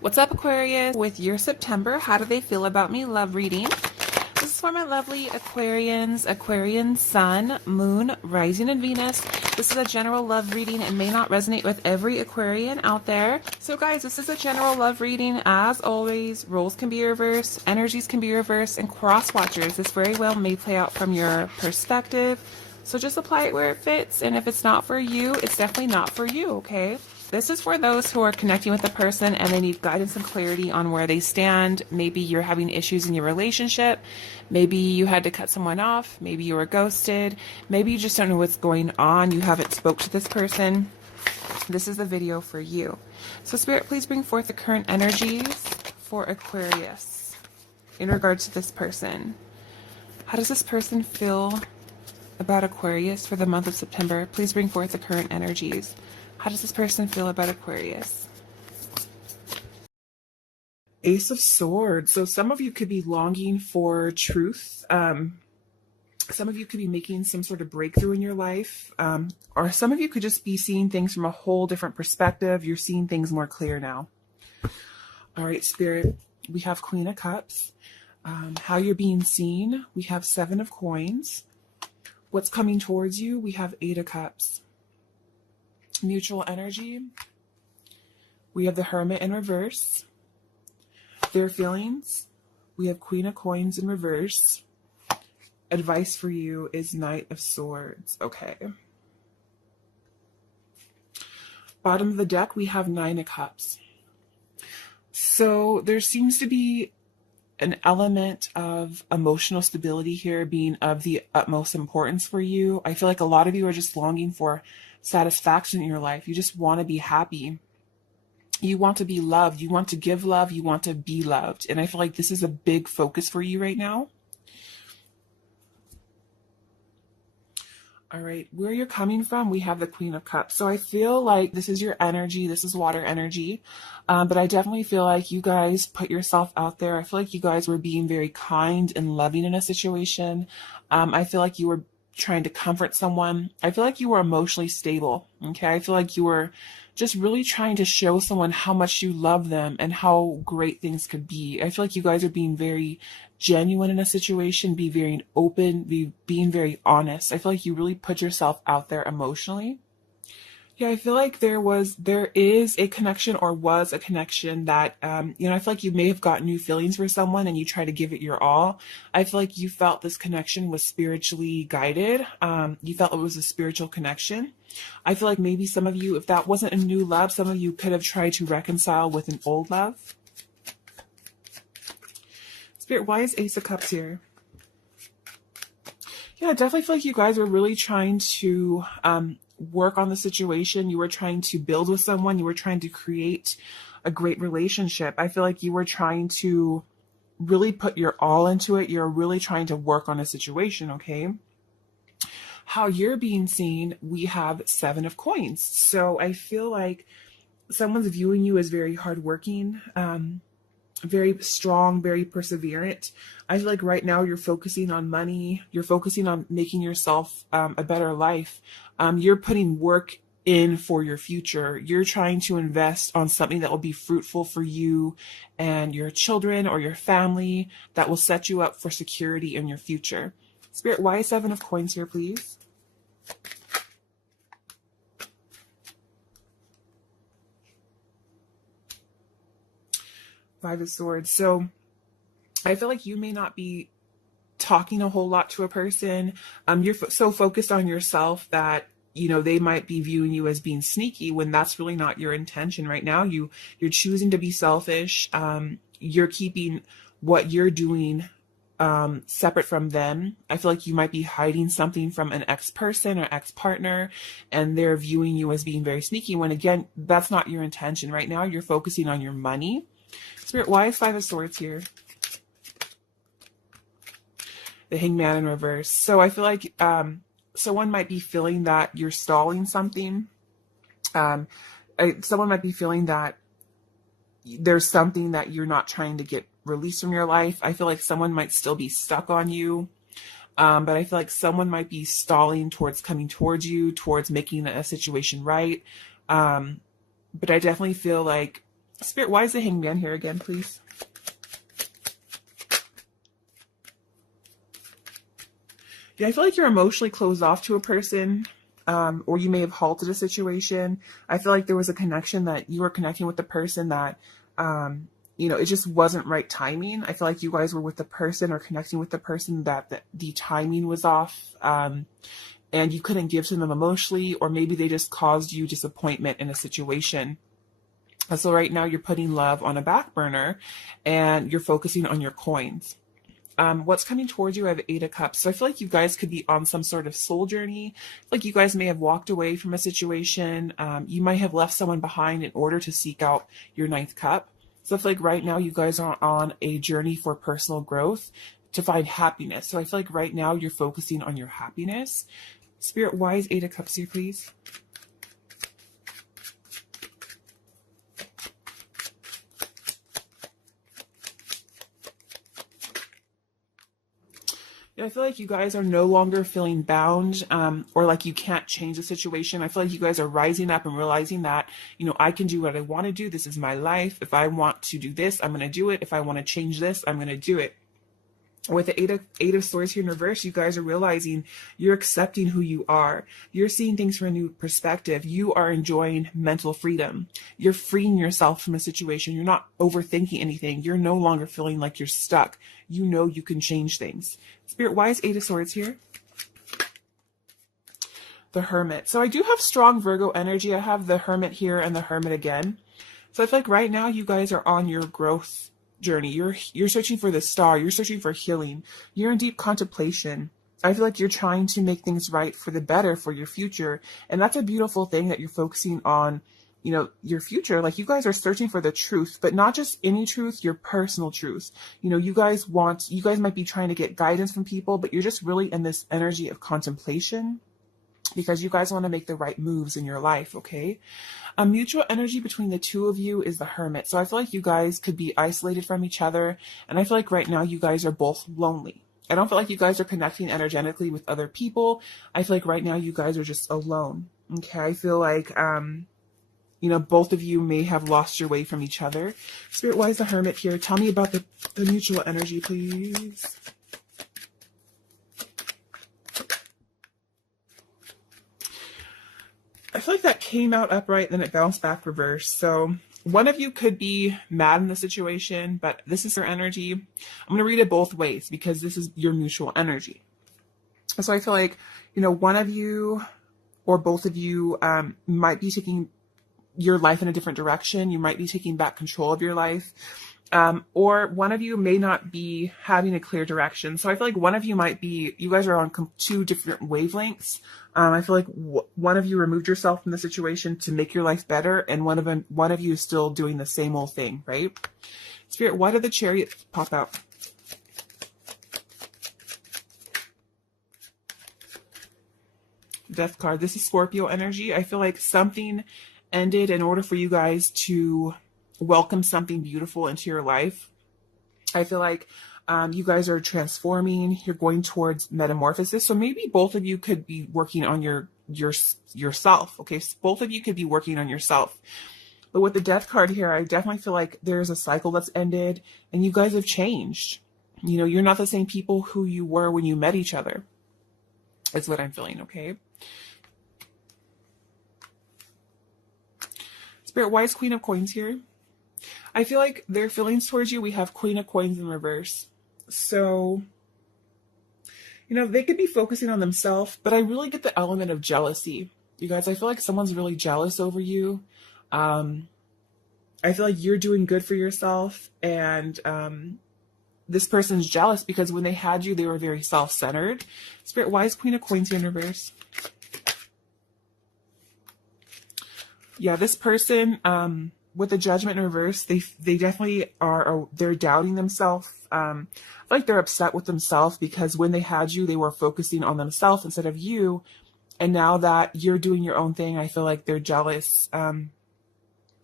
What's up, Aquarius? With your September, how do they feel about me? Love reading. This is for my lovely Aquarians, Aquarian Sun, Moon, Rising, and Venus. This is a general love reading and may not resonate with every Aquarian out there. So guys, this is a general love reading. As always, roles can be reversed, energies can be reversed, and cross watchers. This very well may play out from your perspective. So just apply it where it fits. And if it's not for you, it's definitely not for you, okay? This is for those who are connecting with a person and they need guidance and clarity on where they stand. Maybe you're having issues in your relationship. Maybe you had to cut someone off. Maybe you were ghosted. Maybe you just don't know what's going on. You haven't spoke to this person. This is the video for you. So Spirit, please bring forth the current energies for Aquarius in regards to this person. How does this person feel about Aquarius for the month of September? Please bring forth the current energies. How does this person feel about Aquarius? Ace of Swords. So some of you could be longing for truth. Some of you could be making some sort of breakthrough in your life. Or some of you could just be seeing things from a whole different perspective. You're seeing things more clear now. All right, Spirit, we have Queen of Cups. How you're being seen, we have Seven of Coins. What's coming towards you, we have Eight of Cups. Mutual energy, we have the Hermit in reverse. Their feelings, we have Queen of Coins in reverse. Advice for you is Knight of Swords. Okay. Bottom of the deck, we have Nine of Cups. So there seems to be an element of emotional stability here being of the utmost importance for you. I feel like a lot of you are just longing for satisfaction in your life. You just want to be happy. You want to be loved. You want to give love. You want to be loved. And I feel like this is a big focus for you right now. All right, where you're coming from, we have the Queen of Cups. So I feel like this is your energy. This is water energy. But I definitely feel like you guys put yourself out there. I feel like you guys were being very kind and loving in a situation. I feel like you were trying to comfort someone. I feel like you were emotionally stable. Okay, I feel like you were just really trying to show someone how much you love them and how great things could be. I feel like you guys are being very genuine in a situation, be very open, being very honest. I feel like you really put yourself out there emotionally. Yeah, I feel like there is a connection or was a connection that, I feel like you may have got new feelings for someone and you try to give it your all. I feel like you felt this connection was spiritually guided. You felt it was a spiritual connection. I feel like maybe some of you, if that wasn't a new love, some of you could have tried to reconcile with an old love. Spirit, why is Ace of Cups here? Yeah, I definitely feel like you guys were really trying to work on the situation. You were trying to build with someone. You were trying to create a great relationship. I feel like you were trying to really put your all into it. You're really trying to work on a situation, okay? How you're being seen, we have Seven of Coins. So I feel like someone's viewing you as very hardworking, very strong, very perseverant. I feel like right now you're focusing on money. You're focusing on making yourself a better life. You're putting work in for your future. You're trying to invest on something that will be fruitful for you and your children or your family, that will set you up for security in your future. Spirit, why is Seven of Coins here, please? Five of Swords. So I feel like you may not be talking a whole lot to a person. You're so focused on yourself that, they might be viewing you as being sneaky when that's really not your intention right now. You're choosing to be selfish. You're keeping what you're doing separate from them. I feel like you might be hiding something from an ex-person or ex-partner, and they're viewing you as being very sneaky when, again, that's not your intention right now. You're focusing on your money. Spirit, why is Five of Swords here? The Hangman in reverse. So I feel like someone might be feeling that you're stalling something. Someone might be feeling that there's something that you're not trying to get released from your life. I feel like someone might still be stuck on you. But I feel like someone might be stalling towards coming towards you, towards making a situation right. But I definitely feel like Spirit, why is the Hangman here again, please? Yeah, I feel like you're emotionally closed off to a person, or you may have halted a situation. I feel like there was a connection that you were connecting with the person that, it just wasn't right timing. I feel like you guys were with the person or connecting with the person that the timing was off, and you couldn't give to them emotionally, or maybe they just caused you disappointment in a situation. So right now you're putting love on a back burner and you're focusing on your coins. What's coming towards you? I have 8 of Cups. So I feel like you guys could be on some sort of soul journey. Like you guys may have walked away from a situation. You might have left someone behind in order to seek out your 9th cup. So I feel like right now you guys are on a journey for personal growth to find happiness. So I feel like right now you're focusing on your happiness. Spirit, why is 8 of Cups here, please? I feel like you guys are no longer feeling bound, or like you can't change the situation. I feel like you guys are rising up and realizing that, I can do what I want to do. This is my life. If I want to do this, I'm going to do it. If I want to change this, I'm going to do it. With the eight of Swords here in reverse, you guys are realizing you're accepting who you are. You're seeing things from a new perspective. You are enjoying mental freedom. You're freeing yourself from a situation. You're not overthinking anything. You're no longer feeling like you're stuck. You know you can change things. Spirit, why is 8 of Swords here? The Hermit. So I do have strong Virgo energy. I have the Hermit here and the Hermit again. So I feel like right now you guys are on your growth journey. You're searching for the star. You're searching for healing. You're in deep contemplation. I feel like you're trying to make things right for the better for your future. And that's a beautiful thing that you're focusing on, your future. Like you guys are searching for the truth, but not just any truth, your personal truth. You guys might be trying to get guidance from people, but you're just really in this energy of contemplation because you guys want to make the right moves in your life. Okay. A mutual energy between the two of you is the Hermit. So I feel like you guys could be isolated from each other. And I feel like right now you guys are both lonely. I don't feel like you guys are connecting energetically with other people. I feel like right now you guys are just alone. Okay. I feel like, both of you may have lost your way from each other. Spirit, why is the Hermit here? Tell me about the mutual energy, please. I feel like that came out upright, then it bounced back reverse. So one of you could be mad in the situation, but this is your energy. I'm going to read it both ways because this is your mutual energy. So I feel like, one of you or both of you might be taking your life in a different direction. You might be taking back control of your life. Or one of you may not be having a clear direction. So I feel like one of you you guys are on 2 different wavelengths. I feel like one of you removed yourself from the situation to make your life better. And one of you is still doing the same old thing, right? Spirit, why did the Chariot pop out? Death card. This is Scorpio energy. I feel like something ended in order for you guys to welcome something beautiful into your life. I feel like you guys are transforming. You're going towards metamorphosis. So maybe both of you could be working on yourself. Okay, so both of you could be working on yourself. But with the Death card here, I definitely feel like there's a cycle that's ended and you guys have changed. You're not the same people who you were when you met each other. That's what I'm feeling, okay? Spirit, why is Queen of Coins here? I feel like their feelings towards you, we have Queen of Coins in reverse. So, they could be focusing on themselves, but I really get the element of jealousy. You guys, I feel like someone's really jealous over you. I feel like you're doing good for yourself, and this person's jealous because when they had you, they were very self-centered. Spirit, why is Queen of Coins here in reverse? Yeah, this person, with the Judgment in reverse, they definitely they're doubting themselves. I feel like they're upset with themselves because when they had you, they were focusing on themselves instead of you. And now that you're doing your own thing, I feel like they're jealous. I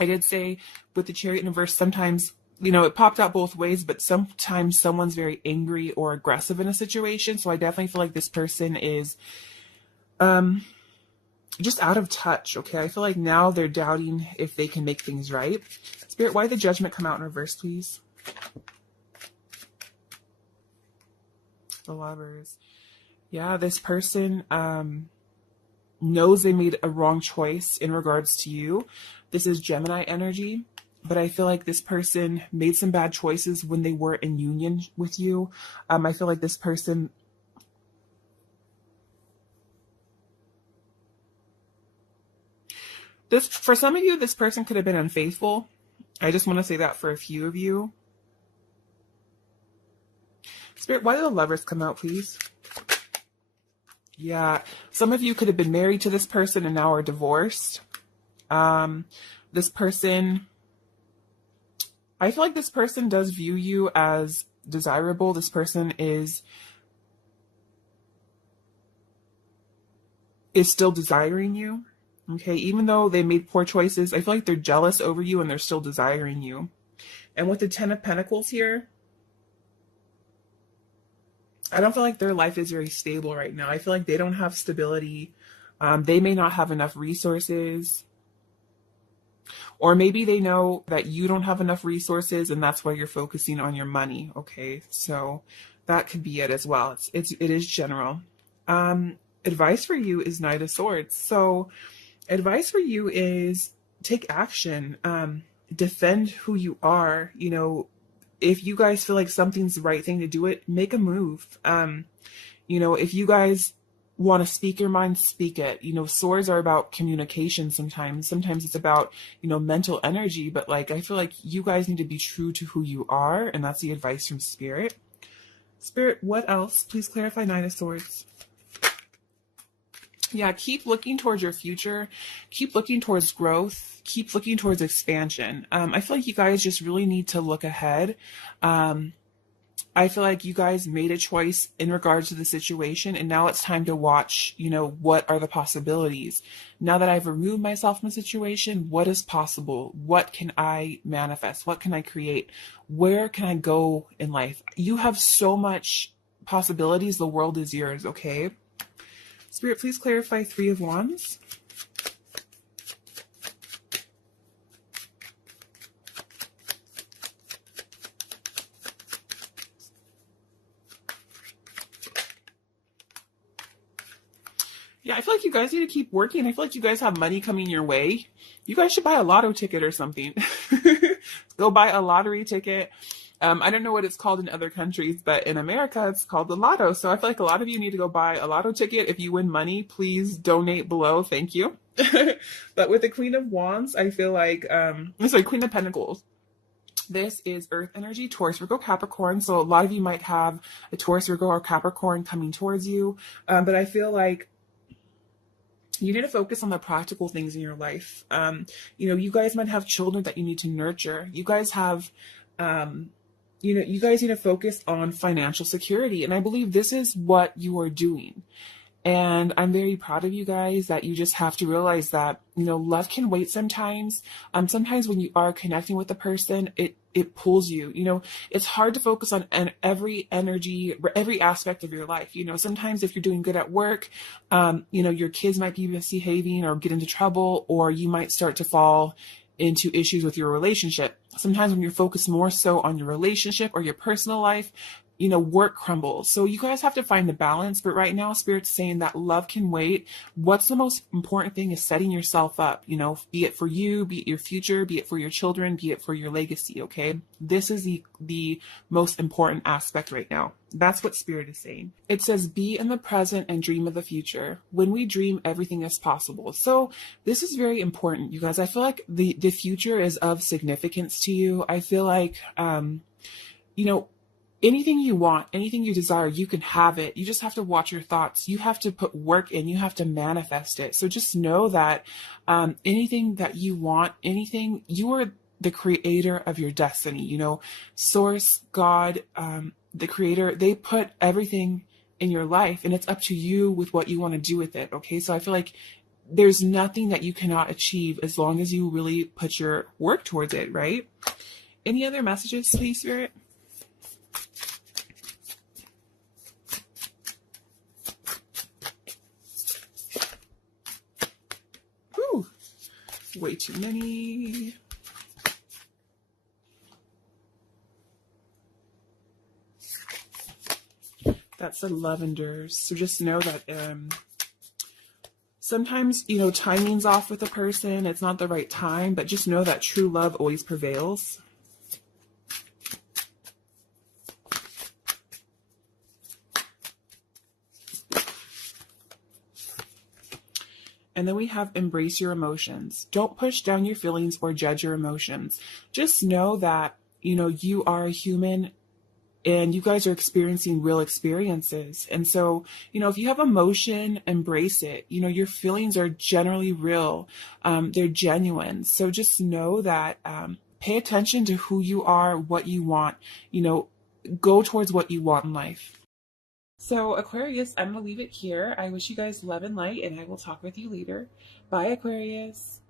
did say with the Chariot in reverse, sometimes, it popped out both ways, but sometimes someone's very angry or aggressive in a situation. So I definitely feel like this person is, just out of touch. Okay. I feel like now they're doubting if they can make things right. Spirit, why did the Judgment come out in reverse, please? The Lovers. Yeah, this person knows they made a wrong choice in regards to you. This is Gemini energy, but I feel like this person made some bad choices when they were in union with you. I feel like this person... for some of you, this person could have been unfaithful. I just want to say that for a few of you. Spirit, why did the Lovers come out, please? Yeah, some of you could have been married to this person and now are divorced. This person, I feel like this person does view you as desirable. This person is still desiring you. Okay, even though they made poor choices, I feel like they're jealous over you and they're still desiring you. And with the Ten of Pentacles here, I don't feel like their life is very stable right now. I feel like they don't have stability. They may not have enough resources. Or maybe they know that you don't have enough resources and that's why you're focusing on your money. Okay, so that could be it as well. It is general. Advice for you is Knight of Swords. So advice for you is take action. Defend who you are. You know, if you guys feel like something's the right thing to do it, make a move. You know, if you guys want to speak your mind, speak it. You know, swords are about communication sometimes. Sometimes it's about, you know, mental energy. But like, I feel like you guys need to be true to who you are. And that's the advice from Spirit. Spirit, what else? Please clarify Knight of Swords. Yeah, keep looking towards your future. Keep looking towards growth. Keep looking towards expansion. I feel like you guys just really need to look ahead. I feel like you guys made a choice in regards to the situation, and now it's time to watch, you know, what are the possibilities. Now that I've removed myself from the situation, what is possible? What can I manifest? What can I create? Where can I go in life? You have so much possibilities. The world is yours, okay? Spirit, please clarify Three of Wands. Yeah, I feel like you guys need to keep working. I feel like you guys have money coming your way. You guys should buy a lotto ticket or something. Go buy a lottery ticket. I don't know what it's called in other countries, but in America, it's called the lotto. So I feel like a lot of you need to go buy a lotto ticket. If you win money, please donate below. Thank you. But with the Queen of Wands, I feel like, Queen of Pentacles. This is Earth energy, Taurus, Virgo, Capricorn. So a lot of you might have a Taurus, Virgo, or Capricorn coming towards you. But I feel like you need to focus on the practical things in your life. You know, you guys might have children that you need to nurture. You guys have, you know, you guys need to focus on financial security. And I believe this is what you are doing. And I'm very proud of you guys that you just have to realize that, you know, love can wait sometimes. Sometimes when you are connecting with a person, it pulls you. You know, it's hard to focus on every aspect of your life. You know, sometimes if you're doing good at work, you know, your kids might be misbehaving or get into trouble, or you might start to fall into issues with your relationship. Sometimes when you're focused more so on your relationship or your personal life, you know, work crumbles. So you guys have to find the balance. But right now, Spirit's saying that love can wait. What's the most important thing is setting yourself up, you know, be it for you, be it your future, be it for your children, be it for your legacy. Okay. This is the most important aspect right now. That's what Spirit is saying. It says, be in the present and dream of the future. When we dream, everything is possible. So this is very important, you guys. I feel like the future is of significance to you. I feel like, you know, anything you want, anything you desire, you can have it. You just have to watch your thoughts. You have to put work in. You have to manifest it. So just know that anything that you want, anything, you are the creator of your destiny. You know, Source, God, the creator, they put everything in your life, and it's up to you with what you want to do with it. Okay. So I feel like there's nothing that you cannot achieve as long as you really put your work towards it. Right. Any other messages, please, Spirit? Way too many. That's the lavenders. So just know that sometimes, you know, timing's off with a person. It's not the right time, but just know that true love always prevails. And then we have embrace your emotions. Don't push down your feelings or judge your emotions. Just know that, you know, you are a human and you guys are experiencing real experiences. And so, you know, if you have emotion, embrace it. You know, your feelings are generally real. They're genuine. So just know that, pay attention to who you are, what you want, you know, go towards what you want in life. So Aquarius, I'm going to leave it here. I wish you guys love and light, and I will talk with you later. Bye, Aquarius.